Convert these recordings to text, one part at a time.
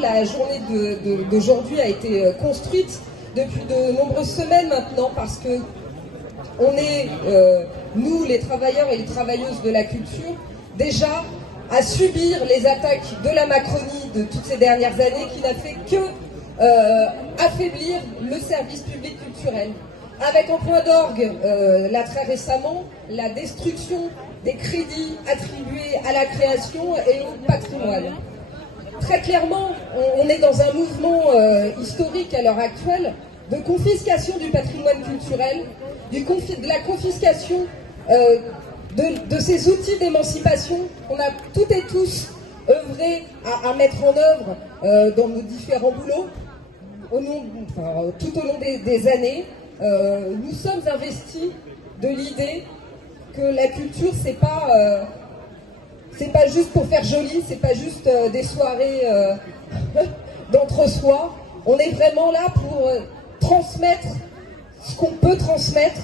La journée d'aujourd'hui a été construite depuis de nombreuses semaines maintenant parce que on est, nous les travailleurs et les travailleuses de la culture, déjà à subir les attaques de la Macronie de toutes ces dernières années qui n'a fait que affaiblir le service public culturel. Avec en point d'orgue, là très récemment, la destruction des crédits attribués à la création et au patrimoine. Très clairement, on est dans un mouvement historique à l'heure actuelle de confiscation du patrimoine culturel, de la confiscation de ces outils d'émancipation qu'on a toutes et tous œuvré à mettre en œuvre dans nos différents boulots tout au long des années. Nous sommes investis de l'idée que la culture, c'est pas juste pour faire joli, c'est pas juste des soirées d'entre-soi. On est vraiment là pour transmettre ce qu'on peut transmettre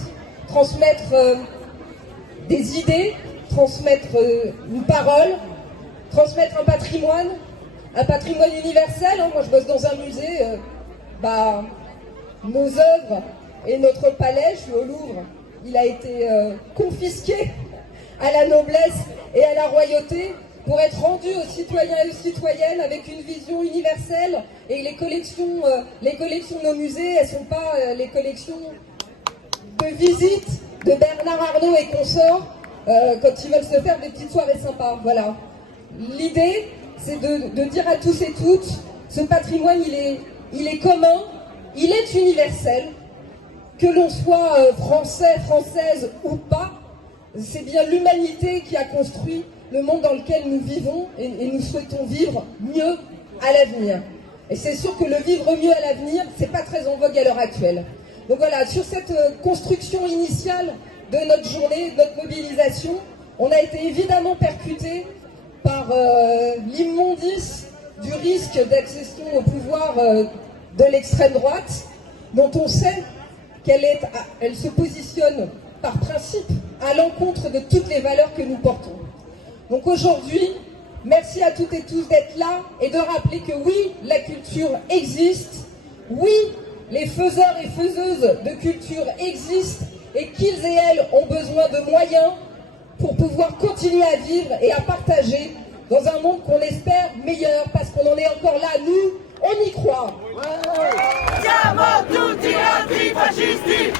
des idées, transmettre une parole, transmettre un patrimoine universel. Moi, je bosse dans un musée, nos œuvres et notre palais, je suis au Louvre, il a été confisqué à la noblesse et à la royauté pour être rendu aux citoyens et aux citoyennes avec une vision universelle. Et les collections de nos musées, elles ne sont pas les collections de visite de Bernard Arnault et consorts quand ils veulent se faire des petites soirées sympas. Voilà. L'idée, c'est de dire à tous et toutes, ce patrimoine, il est commun, il est universel, que l'on soit français, française ou pas. C'est bien l'humanité qui a construit le monde dans lequel nous vivons et nous souhaitons vivre mieux à l'avenir. Et c'est sûr que le vivre mieux à l'avenir, c'est pas très en vogue à l'heure actuelle. Donc voilà, sur cette construction initiale de notre journée, de notre mobilisation, on a été évidemment percuté par l'immondice du risque d'accession au pouvoir de l'extrême droite, dont on sait qu'elle se positionne par principe à l'encontre de toutes les valeurs que nous portons. Donc aujourd'hui, merci à toutes et tous d'être là et de rappeler que oui, la culture existe, oui, les faiseurs et faiseuses de culture existent et qu'ils et elles ont besoin de moyens pour pouvoir continuer à vivre et à partager dans un monde qu'on espère meilleur parce qu'on en est encore là, nous, on y croit. Siamo tutti antifascisti!